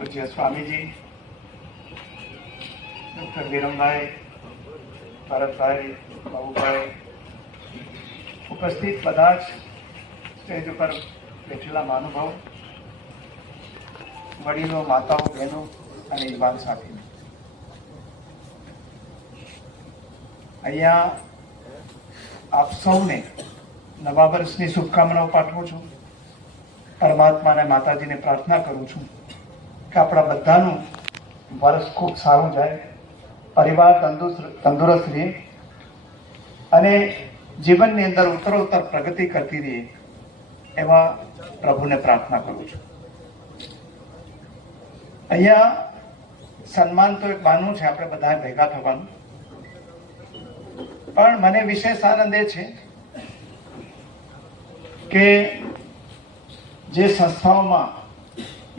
પૂજ્ય સ્વામીજી, ડૉક્ટર વિરમભાઈ ભરતભાઈ બાબુભાઈ ઉપસ્થિત બધા જ સ્ટેજ ઉપર બેઠેલા મહાનુભાવ, વડીલો, માતાઓ, બહેનો અને યુવાન સાથી અહીંયા આપ સૌને નવા વર્ષની શુભકામનાઓ પાઠવું છું. પરમાત્મા અને માતાજીને પ્રાર્થના કરું છું. કે આપણા બધાનું વર્ષ ખૂબ સારું જાય. પરિવાર તંદુરસ્ત તંદુરસ્ત રહે. અને જીવનની અંદર ઉત્તરોત્તર પ્રગતિ કરતી રહે એવા પ્રભુને પ્રાર્થના કરું છું. અહીંયા સન્માન તો એક બાનું છે, આપણે બધા ભેગા થવાનું. પણ મને વિશેષ આનંદ એ છે કે જે સંસ્થાઓમાં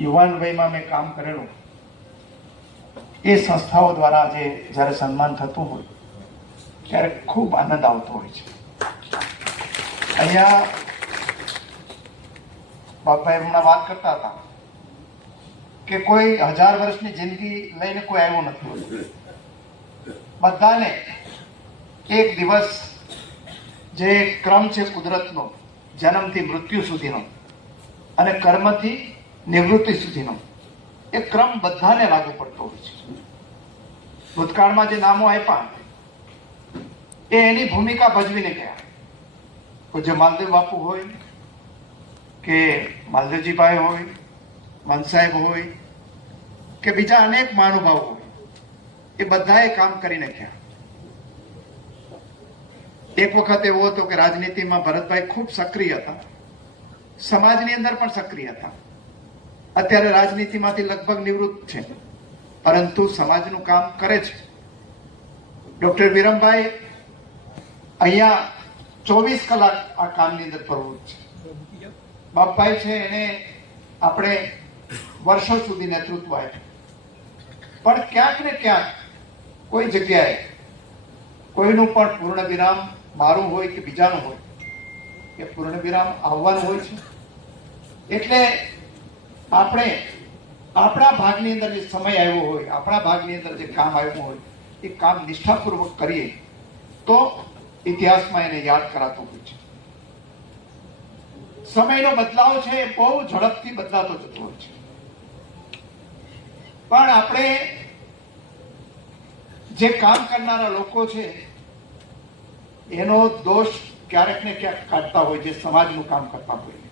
યુવાન વયમાં મેં કામ કરેલું. એ સંસ્થાઓ દ્વારા જે જ્યારે સન્માન થતું હોય, ત્યારે ખૂબ આનંદ આવતો હોય છે. અહીંયા બાપા હમણાં વાત કરતા હતા કે કોઈ હજાર વર્ષની જિંદગી લઈને કોઈ આવ્યો નથી. બધાને એક દિવસ જે ક્રમ છે કુદરતનો, જન્મથી મૃત્યુ સુધીનો, અને કર્મથી નિવૃત્તિ સુધીનો. એ ક્રમ બધાને લાગુ પડતો હોય છે. ભૂતકાળમાં જે નામો આપ્યા, એ એની ભૂમિકા ભજવીને ગયા. પૂજ્ય માલદેવ બાપુ હોય, કે માલદેવજીભાઈ હોય, મન સાહેબ હોય, કે બીજા અનેક મહાનુભાવો હોય, એ બધાએ કામ કરીને ગયા. એક વખત એવો હતો કે રાજનીતિમાં ભરતભાઈ ખૂબ સક્રિય હતા. સમાજની અંદર પણ સક્રિય હતા. અત્યારે રાજનીતિમાંથી લગભગ નિવૃત્ત છે. પરંતુ સમાજનું કામ કરે છે. ડોક્ટર વિરમભાઈ અહીંયા ચોવીસ કલાક આ કામની અંદર પ્રવૃત્ત છે. બાપભાઈ છે, એને આપણે વર્ષો સુધી નેતૃત્વ આપ્યું. પણ ક્યાંક ને ક્યાંક કોઈ જગ્યાએ કોઈનું પણ પૂર્ણ વિરામ મારું હોય કે બીજાનું હોય, એ પૂર્ણ વિરામ આવવાનું હોય છે. એટલે આપણે આપણા ભાગની અંદર જે સમય આવ્યો હોય, આપણા ભાગની અંદર જે કામ આવ્યું હોય, એ કામ નિષ્ઠાપૂર્વક કરીએ તો ઇતિહાસમાં એને યાદ કરાતો હોય છે. સમયનો બદલાવ છે એ બહુ ઝડપથી બદલાતો જતો હોય છે. પણ આપણે જે કામ કરનારા લોકો છે, એનો દોષ ક્યારેક ને ક્યાંક કાઢતા હોય, જે સમાજનું કામ કરતા હોય.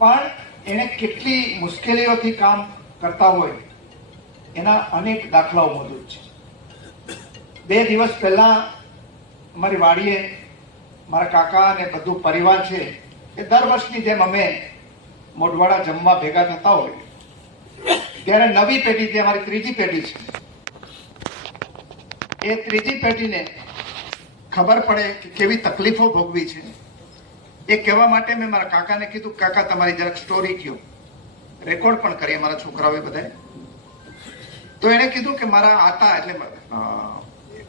પણ એને કેટલી મુશ્કેલીઓથી કામ કરતા હોય એના અનેક દાખલાઓ મોજૂદ છે. બે દિવસ પહેલા અમારી વાડીએ મારા કાકા અને બધું પરિવાર છે એ દર વર્ષની જેમ અમે મોઢવાડા જમવા ભેગા થતા હોય. ત્યારે નવી પેઢી જે અમારી ત્રીજી પેઢી છે, એ ત્રીજી પેઢીને ખબર પડે કે કેવી તકલીફો ભોગવી છે. એ કહેવા માટે મેં મારા કાકાને કીધું, કાકા, તમારી જરાક સ્ટોરી કયો. રેકોર્ડ પણ કરીએ મારા છોકરાઓએ બધાએ. તો એણે કીધું કે મારા આતા એટલે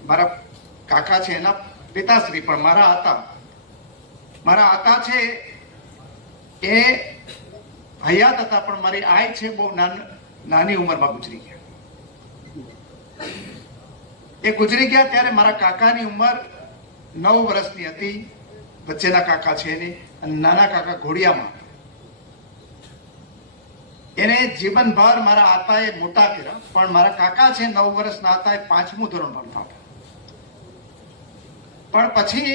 મારા કાકા છે એના પિતાશ્રી, પણ મારા આતા. મારા આતા છે એ હયાત હતા, પણ મારી આય છે બહુ નાન- નાની ઉંમરમાં ગુજરી ગયા. એ ગુજરી ગયા ત્યારે મારા કાકાની ઉંમર નવ વર્ષની હતી. વચ્ચેના કાકા છે એને અને નાના કાકા ઘોડિયામાં. એને જીવનભર મારા આતાએ મોટા કર્યા, પણ મારા કાકા છે નવ વર્ષના હતા એ પાંચમું ધોરણ ભણતા હતા. પણ પછી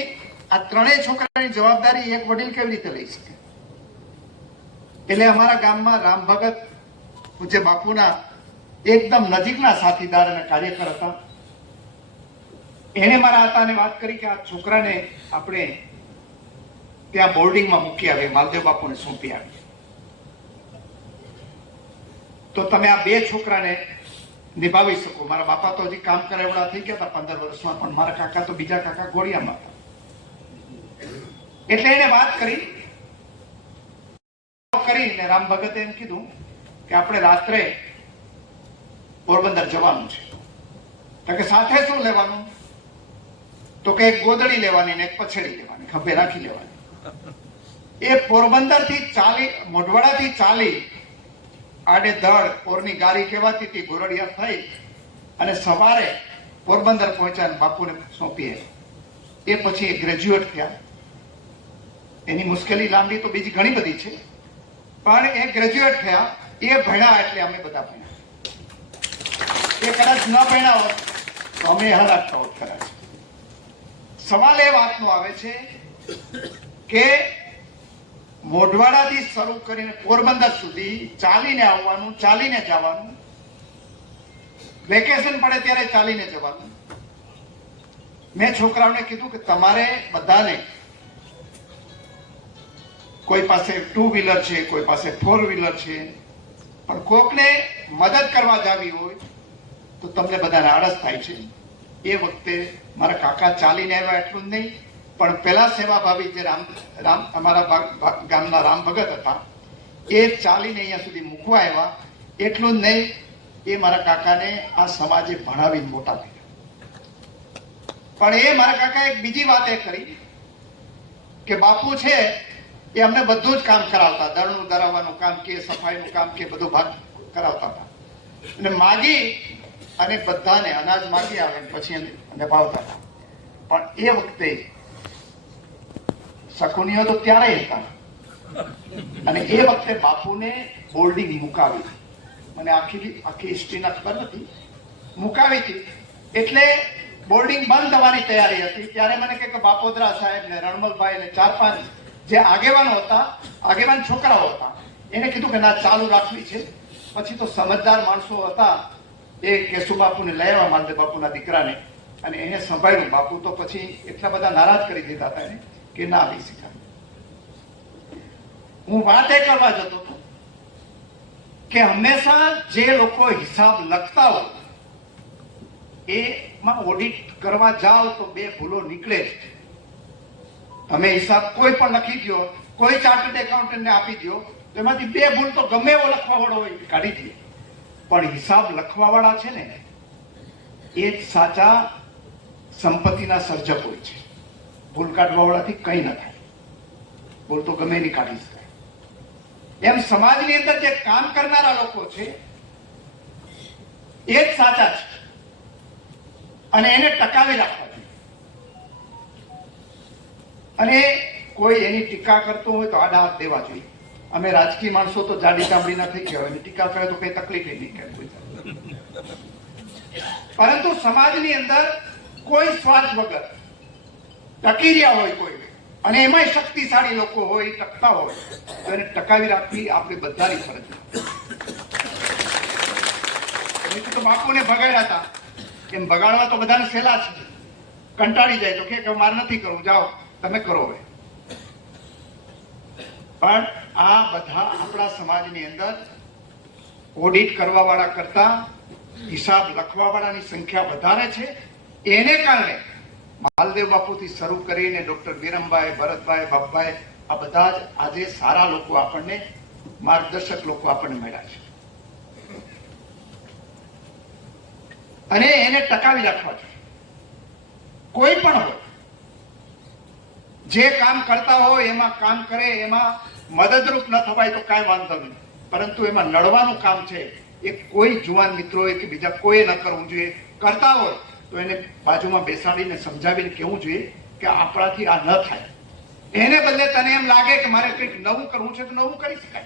આ ત્રણેય છોકરાની જવાબદારી એક વડીલ કેવી રીતે લઈ શકે? એટલે અમારા ગામમાં રામ ભગત, પૂજ્ય બાપુના એકદમ નજીકના સાથીદાર અને કાર્યકર હતા. એને મારા આતાને વાત કરી કે આ છોકરાને આપણે ત્યાં બોર્ડિંગમાં મૂકી આવી, માલદેવ બાપુને સોંપી આવી. તો તમે આ બે છોકરાને નિભાવી શકો. મારા બાપા તો હજી કામ કરે એવડા થઈ ગયા હતા પંદર વર્ષમાં, પણ મારા કાકા તો બીજા કાકા ગોળિયામાં હતા. એટલે એને વાત કરી. કરીને રામ ભગતે એમ કીધું કે આપણે રાત્રે પોરબંદર જવાનું છે. તો કે સાથે શું લેવાનું? તો કે એક ગોદડી લેવાની ને એક પછેડી લેવાની, ખભે રાખી લેવાની. એ પોરબંદરથી ચાલી મોઢવાડા થી ચાલી આડે ધડ પોરની ગારી કહેવાતી હતી, ગોરડિયા થઈ અને સવારે પોરબંદર પહોંચ્યા બાપુને સોંપીએ. એ પછી એ ગ્રેજ્યુએટ થયા. એની મુશ્કેલી લાંબી તો બીજી ઘણી બધી છે, પણ એ ગ્રેજ્યુએટ થયા. એ ભણ્યા એટલે અમે બધા ભણ્યા. એ કદાચ ન ભણ્યા હોત, તો અમે હલાકતા હોત કદાચ. સવાલ એ વાતનો આવે છે કે મોઢવાડાથી શરૂ કરીને પોરબંદર સુધી ચાલીને આવવાનું, ચાલીને જવાનું. વેકેશન પડે ત્યારે ચાલીને જવાનું. મેં છોકરાઓને કીધું કે તમારે બધાને કોઈ પાસે ટુ વ્હીલર છે, કોઈ પાસે ફોર વ્હીલર છે, પણ કોકને મદદ કરવા જાવી હોય તો તમને બધાને આળસ થાય છે. એ વખતે મારા કાકા ચાલીને આવ્યા એટલું જ નહીં પણ પેલા સેવાભાવી જે રામ રામ, અમારા ગામના રામ ભગત હતા, એ ચાલીને અહીંયા સુધી મૂકવા આવ્યા. એટલું જ નહીં, એ મારા કાકાને આ સમાજે ભણાવીને મોટા કર્યા પણ એ મારા કાકા એક બીજી વાત એ કરી કે બાપુ છે, એ અમને બધું જ કામ કરાવતા દળનું દરાવવાનું કામ કે, સફાઈનું કામ કે, બધું ભાગ કરાવતા હતા. અને માગી અને બધાને અનાજ માગી આવે પછી એને ભાવતા હતા. પણ એ વખતે શકુનીઓ તો ત્યારે હતા અને એ વખતે બાપુને બોર્ડિંગ મુકાવી. મને આખી આખી હિસ્ટ્રીના ખબર નથી મુકાવી હતી. એટલે બોર્ડિંગ બંધ થવાની તૈયારી હતી. ત્યારે મને કે બાપોદરા સાહેબ ને રણમલભાઈ ને ચાર પાંચ જે આગેવાનો હતા, આગેવાન છોકરાઓ હતા, એને કીધું કે ના, ચાલુ રાખવી છે. પછી તો સમજદાર માણસો હતા. એ કેશુ બાપુને લઈ આવ્યા માલદે બાપુના દીકરાને? અને એને સંભાળ્યું. બાપુ તો પછી એટલા બધા નારાજ કરી દીધા હતા એને. કે ના લઈ શકાય. હું વાત એ કરવા જતો હતો કે હંમેશા જે લોકો હિસાબ લખતા હોય એમાં ઓડિટ કરવા જાઓ તો બે ભૂલો નીકળે જ. તમે હિસાબ કોઈ પણ લખી દો કોઈ ચાર્ટર્ડ એકાઉન્ટન્ટને આપી દો તો એમાંથી બે ભૂલ તો ગમે એવો લખવા વાળો હોય કાઢી દે. પણ હિસાબ લખવા વાળા છે ને, એ જ સાચા સંપત્તિના સર્જક હોય છે. ભૂલ કાઢવાવાળાથી કઈ ન થાય. ભૂલ તો ગમે એની કાઢી શકાય. એમ સમાજની અંદર જે કામ કરનારા લોકો છે, એ જ સાચા છે. અને એને ટકાવી રાખવા જોઈએ. અને કોઈ એની ટીકા કરતો હોય તો આડા હાથ દેવા જોઈએ. અમે રાજકીય માણસો તો જાડી ચામડીના થઈ ગયા હોય. ટીકા કરે તો કઈ તકલીફ નહીં કે પરંતુ સમાજની અંદર કોઈ સ્વાર્થ વગર ટકી રહ્યા હોય કોઈ અને એમાંય શક્તિશાળી લોકો હોય, ટકતા હોય. તો એને ટકાવી રાખવી આપણે બધાની ફરજ તો બાપુને ભગાડ્યા હતા. એમ ભગાડવા તો બધાને સહેલા છે. કંટાળી જાય તો કે મારે નથી કરવું. જાઓ, તમે કરો હવે. પણ આ બધા આપણા સમાજની અંદર ઓડિટ કરવા વાળા કરતા હિસાબ લખવા વાળાની સંખ્યા વધારે છે. એને કારણે માલદેવ બાપુથી શરૂ કરીને ડોક્ટર વિરમભાઈ ભરતભાઈ, બાપભાઈ, આ બધા જ આજે સારા લોકો આપણને, માર્ગદર્શક લોકો આપણને મળ્યા છે. અને એને ટકાવી રાખવા જોઈએ. કોઈ પણ હોય, જે કામ કરતા હોય, એમાં કામ કરે, એમાં મદદરૂપ ન થવાય તો કાંઈ વાંધો નહીં. પરંતુ એમાં નડવાનું કામ છે, એ કોઈ જુવાન મિત્રોએ કે બીજા કોઈએ ન કરવું જોઈએ. કરતા હોય તો એને બાજુમાં બેસાડીને સમજાવીને કહેવું જોઈએ કે આપણાથી આ ન થાય. એને બદલે તને એમ લાગે કે મારે કંઈક નવું કરવું છે તો નવું કરી શકાય.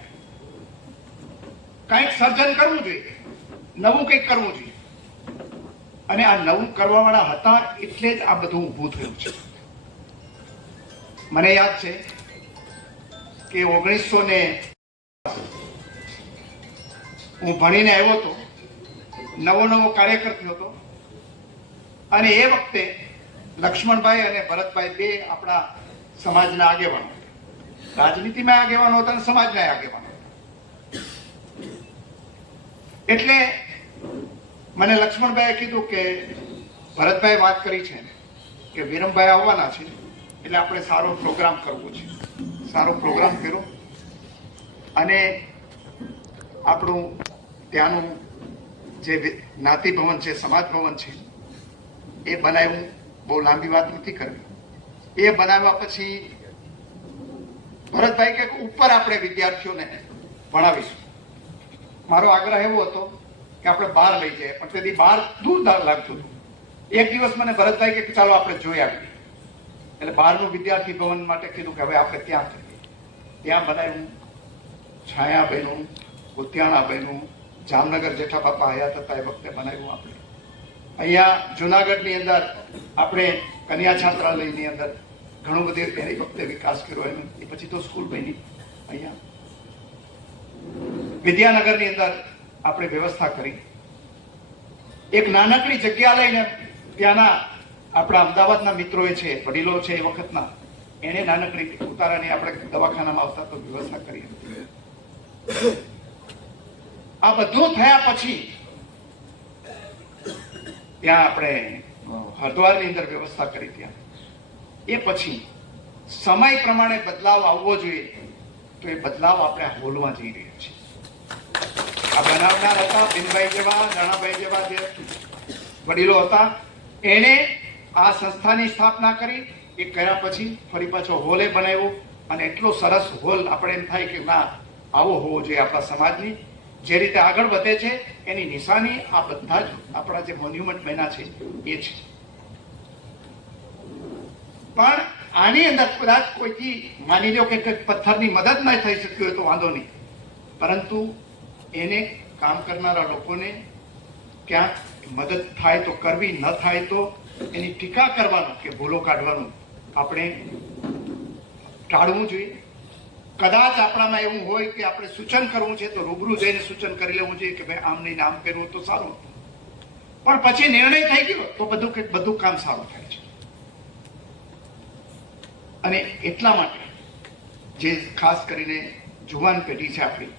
કંઈક સર્જન કરવું જોઈએ. નવું કંઈક કરવું જોઈએ. અને આ નવું કરવા વાળા હતા એટલે જ આ બધું ઊભું થયું છે. મને યાદ છે કે ઓગણીસો ને હું ભણીને આવ્યો હતો. નવો નવો કાર્યકર થયો હતો. અને એ વખતે લક્ષ્મણભાઈ અને ભરતભાઈ બે આપણા સમાજના આગેવાનો. રાજનીતિમાં આગેવાનો હતા અને સમાજના આગેવાનો. એટલે મને લક્ષ્મણભાઈએ કીધું કે ભરતભાઈ વાત કરી છે કે વિરમભાઈ આવવાના છે, એટલે આપણે સારો પ્રોગ્રામ કરવો છે. સારો પ્રોગ્રામ કર્યો. અને આપણું ત્યાંનું જે જ્ઞાતિ ભવન છે, સમાજ ભવન છે એ બનાવ્યું. બહુ લાંબી વાત નથી કરવી. એ બનાવ્યા પછી ભરતભાઈ કે ઉપર આપણે વિદ્યાર્થીઓને ભણાવીશું. મારો આગ્રહ એવો હતો કે આપણે બહાર લઈ જઈએ. પણ તેથી બહાર દૂર લાગતું હતું. એક દિવસ મને ભરતભાઈ કે ચાલો આપણે જોઈ આવીએ. એટલે બહારનું વિદ્યાર્થી ભવન માટે કીધું કે હવે આપણે ત્યાં કરીએ ત્યાં બનાવ્યું છાયાભાઈનું ઉત્યાણાભાઈનું જામનગર જેઠા બાપા હયાત હતા એ વખતે બનાવ્યું આપણે. અહીંયા જુનાગઢની અંદર આપણે કન્યા છાત્રાલયની અંદર ઘણો બધી એની વખતે વિકાસ કર્યો એમ. એ પછી તો સ્કૂલ બની. અહીંયા વિદ્યાનગરની અંદર આપણે વ્યવસ્થા કરી. એક નાનકડી જગ્યા લઈને ત્યાંના આપણા અમદાવાદના મિત્રો છે, વડીલો છે એ વખતના એને નાનકડી ઉતારાની આપણે દવાખાનામાં આવતા તો વ્યવસ્થા કરી. આ બધું થયા પછી ત્યાં આપણે હરદ્વારની અંદર વ્યવસ્થા કરી ત્યાં. એ પછી, સમય પ્રમાણે બદલાવ આવવો જોઈએ, તો એ બદલાવ આપણે હોલમાં જઈ રહ્યા છીએ. આ બનાવનાર હતા બિનભાઈ જેવા, રાણાભાઈ જેવા જે વડીલો હતા. એણે આ સંસ્થાની સ્થાપના કરી. એ કર્યા પછી ફરી પાછો હોલે બનાવ્યો. અને એટલો સરસ હોલ આપણે એમ થાય કે ના, આવો હોવો જોઈએ આપણા સમાજની. જે રીતે આગળ વધે છે, એની નિશાની આ બધા જ આપણા જે મોન્યુમેન્ટ બન્યા છે, એ છે. પણ આની અંદર કદાચ કોઈથી માની લો કે પથ્થરની મદદ ન થઈ શક્યું હોય તો વાંધો નહીં. પરંતુ એને કામ કરનારા લોકોને ક્યાંક મદદ થાય તો કરવી, ન થાય તો એની ટીકા કરવાનો કે ભૂલો કાઢવાનું આપણે ટાળવું જોઈએ. કદાચ આપણામાં એવું હોય કે આપણે સૂચન કરવું છે તો રૂબરૂ જઈને સૂચન કરી લેવું જોઈએ કે ભાઈ આમ નહીં આમ કરવું તો સારું. પણ પછી નિર્ણય થઈ ગયો તો બધું બધું કામ સારું થાય છે. અને એટલા માટે જે ખાસ કરીને જુવાન પેઢી છે આપણી,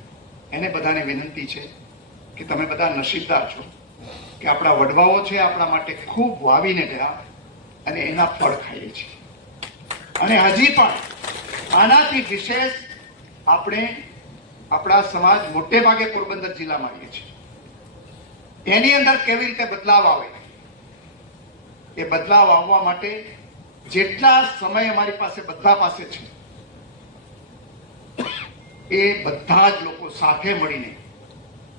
એને બધાને વિનંતી છે કે તમે બધા નસીબદાર છો કે આપણા વડવાઓ છે આપણા માટે ખૂબ વાવીને ગયા અને એના ફળ ખાઈએ છીએ. અને હજી પણ આનાથી વિશેષ આપણે આપણા સમાજ મોટે ભાગે પોરબંદર જિલ્લામાં આવીએ છીએ. એની અંદર કેવી રીતે બદલાવ આવે? એ બદલાવ આવવા માટે જેટલા સમય અમારી પાસે બધા પાસે છે, એ બધા જ લોકો સાથે મળીને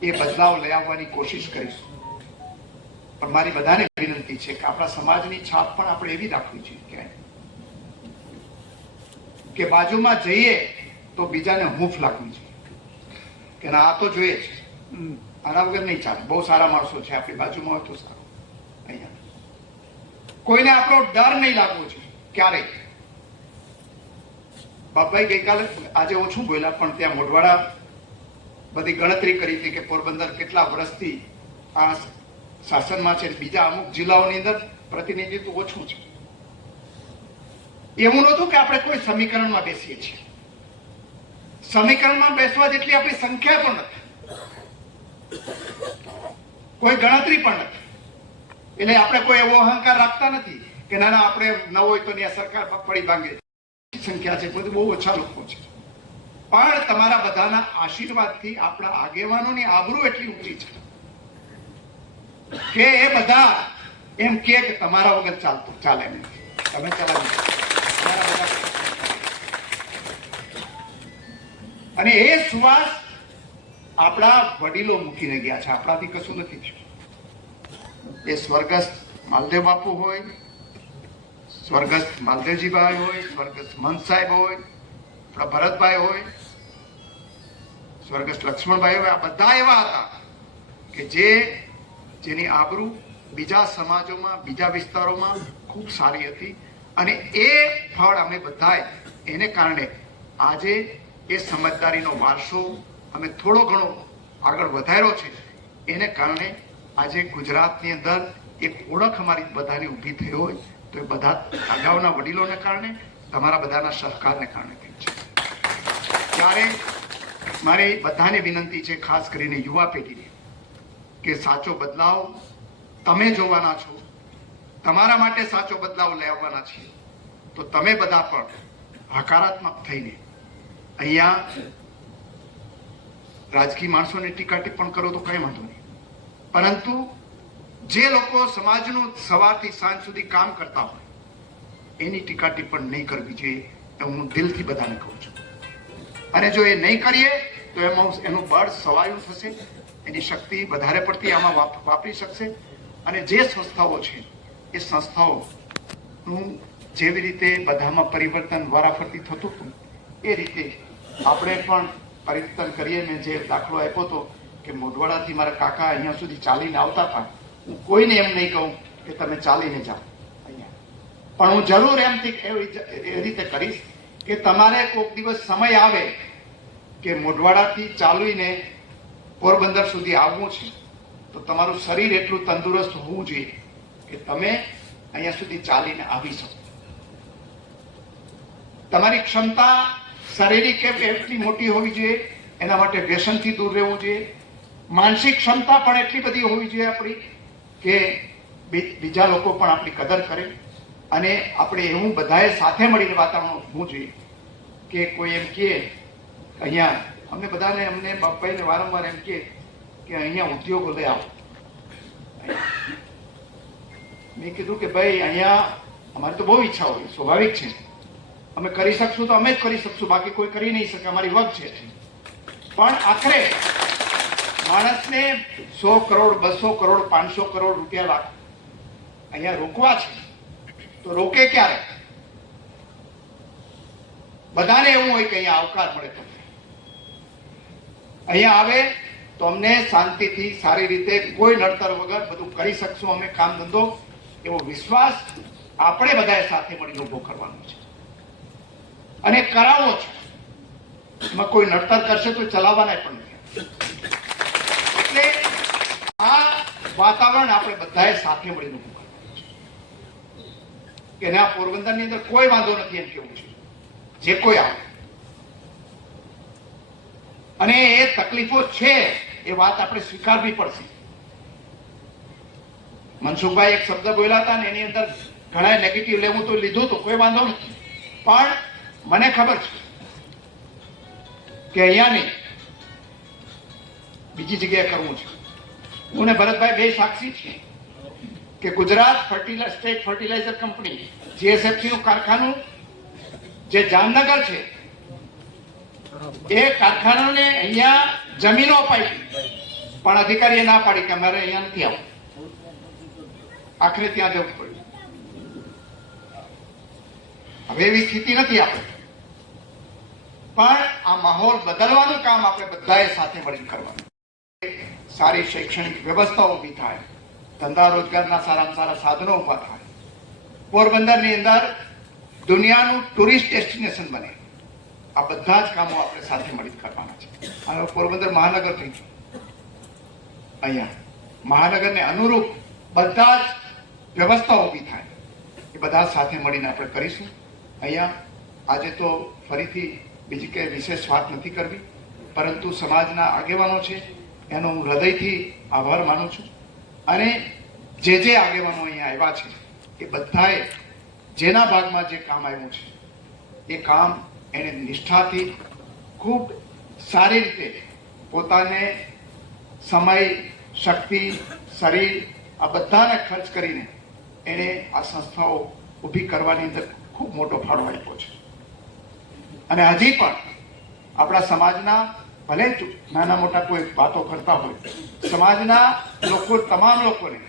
એ બદલાવ લઈ આવવાની કોશિશ કરીશું. પણ મારી બધાને વિનંતી છે કે આપણા સમાજની છાપ પણ આપણે એવી રાખવી જોઈએ કે કે બાજુમાં જઈએ તો બીજાને હૂંફ લાગવી જોઈએ. કે ના આ તો જોઈએ છે આના વગર નહીં ચાલે. બહુ સારા માણસો છે આપણી બાજુમાં હોય તો સારું. અહીંયા. કોઈને આપણો ડર નહીં લાગવો જોઈએ. ક્યારેય. બાપભાઈ ગઈકાલે આજે ઓછું બોલ્યા પણ ત્યાં મોઢવાડા બધી ગણતરી કરી હતી કે પોરબંદર કેટલા વર્ષથી આ શાસનમાં છે. બીજા અમુક જિલ્લાઓની અંદર પ્રતિનિધિત્વ ઓછું છે. એવું નહોતું કે આપણે કોઈ સમીકરણમાં બેસીએ છીએ. સમીકરણમાં બેસવા જેટલી આપણી સંખ્યા પણ નથી. કોઈ ગણતરી પણ નથી. એટલે આપણે કોઈ એવો અહંકાર રાખતા નથી કે ના ના, આપણે ન હોય તો ત્યાં સરકાર પડી ભાંગે. સંખ્યા છે, બધું બહુ ઓછા લોકો છે. પણ તમારા બધાના આશીર્વાદથી આપણા આગેવાનોની આબરૂ એટલી ઊંચી છે. કે એ બધા એમ કે તમારા વગર ચાલતું, ચાલે નહીં તમે ચલાવી અને એ સુવાસ આપણા વડીલો મૂકીને ગયા છે. આપણાથી કશું નથી થયું. એ સ્વર્ગસ્થ માલદેવ બાપુ હોય, સ્વર્ગસ્થ માલદેવજીભાઈ હોય, સ્વર્ગસ્થ મહંત સાહેબ હોય, આપણા ભરતભાઈ હોય, સ્વર્ગસ્થ લક્ષ્મણભાઈ હોય, આ બધા એવા હતા કે જે જેની આબરૂ બીજા સમાજોમાં, બીજા વિસ્તારોમાં ખૂબ સારી હતી. અને એ ફળ અમે બધાએ એને કારણે આજે એ સમજદારીનો વારસો અમે થોડો ઘણો આગળ વધાર્યો છે. એને કારણે આજે ગુજરાતની અંદર એક ઓળખ અમારી બધાની ઊભી થઈ હોય તો એ બધા અગાઉના વડીલોને કારણે, તમારા બધાના સહકારને કારણે થઈ છે. ત્યારે મારી બધાને વિનંતી છે, ખાસ કરીને યુવા પેઢીને, કે સાચો બદલાવ તમે જોવાના છો, તમારા માટે સાચો બદલાવ લેવાના છે તો તમે બધા પણ હકારાત્મક થઈને અહીંયા રાજકીય માણસોને ટીકા ટિપ્પણ કરો તો કઈ વાંધો નહીં. પરંતુ જે લોકો સમાજનું સવારથી સાંજ સુધી કામ કરતા હોય, એની ટીકા ટિપ્પણ નહીં કરવી જોઈએ એ હું દિલથી બધાને કહું છું. અને જો એ નહીં કરીએ, તો એમાં એનું બળ સવાયું થશે, એની શક્તિ વધારે પડતી આમાં વાપરી શકશે. અને જે સંસ્થાઓ છે, એ સંસ્થાઓનું જેવી રીતે બધામાં પરિવર્તન, વારાફરતી થતું હતું એ રીતે આપણે પણ પરિવર્તન કરીએ. મેં જે દાખલો આપ્યો હતો કે મોઢવાડાથી મારા કાકા અહીંયા સુધી ચાલીને આવતા હતા, હું કોઈને એમ નહીં કહું કે તમે ચાલીને જાઓ અહીંયા. પણ હું જરૂર એમથી એ રીતે કરીશ કે તમારે કોઈક દિવસ સમય આવે કે મોઢવાડાથી ચાલીને પોરબંદર સુધી આવવું છે, તો તમારું શરીર એટલું તંદુરસ્ત હોવું જોઈએ કે તમે અહીંયા સુધી ચાલીને આવી શકો. તમારી ક્ષમતા શારીરિક કે એટલી મોટી હોવી જોઈએ, એના માટે વ્યસનથી દૂર રહેવું જોઈએ. માનસિક ક્ષમતા પણ એટલી બધી હોવી જોઈએ આપણી કે બીજા લોકો પણ આપણી કદર કરે. અને આપણે એવું બધાએ સાથે મળીને વાતાવરણ હોવું જોઈએ કે કોઈ એમ કહે, અહીંયા અમને બધાને, અમને બાપાઈને વારંવાર એમ કહે કે અહીંયા ઉદ્યોગો લઈ આવો. મેં કીધું કે ભાઈ, અહીંયા અમારી તો બહુ ઈચ્છા હોય, સ્વાભાવિક છે. અમે કરી શકશું તો અમે જ કરી શકશું, બાકી કોઈ કરી નહીં શકે, અમારી વગ છે. પણ આખરે માણસને સો કરોડ, બસો કરોડ, પાંચસો કરોડ રૂપિયા લાખ અહીંયા રોકવા છે. તો રોકે ક્યારે? બધાને એવું હોય કે અહીંયા આવકાર મળે તો અહીંયા આવે તો અમને શાંતિથી, સારી રીતે કોઈ નડતર વગર બધું કરી શકશું, અમે કામ ધંધો, એવો વિશ્વાસ આપણે બધાએ સાથે મળીને ઊભો કરવાનો છે. અને કરાવો છે એમાં કોઈ નડતર કરશે તો ચલાવવાના પણ એટલે આ વાતાવરણ આપણે બધાએ સાથે મળીને ઉભું કે ના પોરબંદરની અંદર કોઈ વાંધો નથી એમ કેવું છે. જે કોઈ આવે. અને એ તકલીફો છે એ વાત આપણે સ્વીકારવી પડશે. મનસુખભાઈ એક શબ્દ બોલ્યા હતા ને એની અંદર ઘણા નેગેટિવ લેવું તો લીધું તો કોઈ વાંધો નથી. પણ મને ખબર છે કે અહીંયા નહીં બીજી જગ્યાએ કરવું છે. હું ને ભરતભાઈ બે સાક્ષી છીએ કે ગુજરાત ફર્ટિલા સ્ટેટ ફર્ટિલાઇઝર કંપની જીએસએફસી નું કારખાનું જે જામનગર છે, એ કારખાનાને અહીંયા જમીનો અપાઈ પણ અધિકારીએ ના પાડી કે અમારે અહીંયા નથી આવું આખરે ત્યાં જવું પડ્યું. હવે એવી સ્થિતિ નથી આપણે. પણ આ માહોલ બદલવાનું કામ આપણે બધાએ સાથે મળીને કરવાનું. સારી શૈક્ષણિક વ્યવસ્થા ઊભી થાય, ધંધા રોજગારના સારામાં સારા સાધનો ઊભા થાય. પોરબંદરની અંદર દુનિયાનું ટુરિસ્ટ ડેસ્ટિનેશન બને. આ બધા જ કામો આપણે સાથે મળીને કરવાના છે. અને પોરબંદર મહાનગર થઈ ગયું. અહીંયા મહાનગરને અનુરૂપ બધા જ વ્યવસ્થા ઊભી થાય. એ બધા સાથે મળીને આપણે કરીશું. અહીંયા આજે તો ફરીથી બીજી કંઈ વિશેષ વાત નથી કરવી, પરંતુ સમાજના આગેવાનો છે, એનો હું હૃદયથી આભાર માનું છું. અને જે જે આગેવાનો અહીંયા આવ્યા છે, એ બધાએ જેના ભાગમાં જે કામ આવ્યું છે, એ કામ એને નિષ્ઠાથી ખૂબ સારી રીતે પોતાને સમય, શક્તિ, શરીર, આ બધાને ખર્ચ કરીને એણે આ સંસ્થાઓ ઊભી કરવાની અંદર ખૂબ મોટો ફાળો આપ્યો છે. અને હજી પણ આપણા સમાજના ભલે નાના મોટા કોઈ વાતો કરતા હોય, સમાજના લોકો, તમામ લોકોને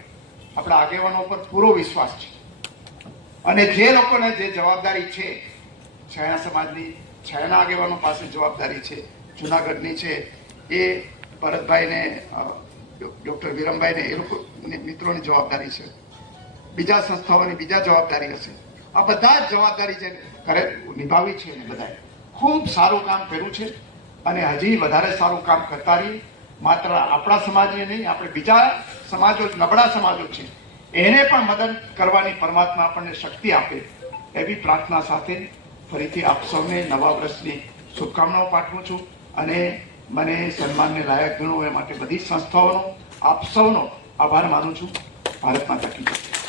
આપણા આગેવાનો પર પૂરો વિશ્વાસ છે. અને જે લોકોને જે જવાબદારી છે, છાયા સમાજની, છાયાના આગેવાનો પાસે જવાબદારી છે, જુનાગઢની છે, એ ભરતભાઈને ડૉક્ટર વિરમભાઈને, એ લોકો, મિત્રોની જવાબદારી છે. બીજા સંસ્થાઓની બીજા જવાબદારી હશે. આ બધા જ જવાબદારી છે કરે નિભાવી છે એને બધાએ. ખૂબ સારું કામ કર્યું છે અને હજી વધારે સારું કામ કરતા રહીએ. માત્ર આપણા સમાજને નહીં, આપણે બીજા સમાજો, નબળા સમાજો છે. એને પણ મદદ કરવાની પરમાત્મા આપણને શક્તિ આપે એવી પ્રાર્થના સાથે ફરીથી આપ સૌને નવા વર્ષની શુભકામનાઓ પાઠવું છું અને મને સન્માનને લાયક ગણો એ માટે બધી સંસ્થાઓનો આપ સૌનો આભાર માનું છું. ભારત માતા કી જય.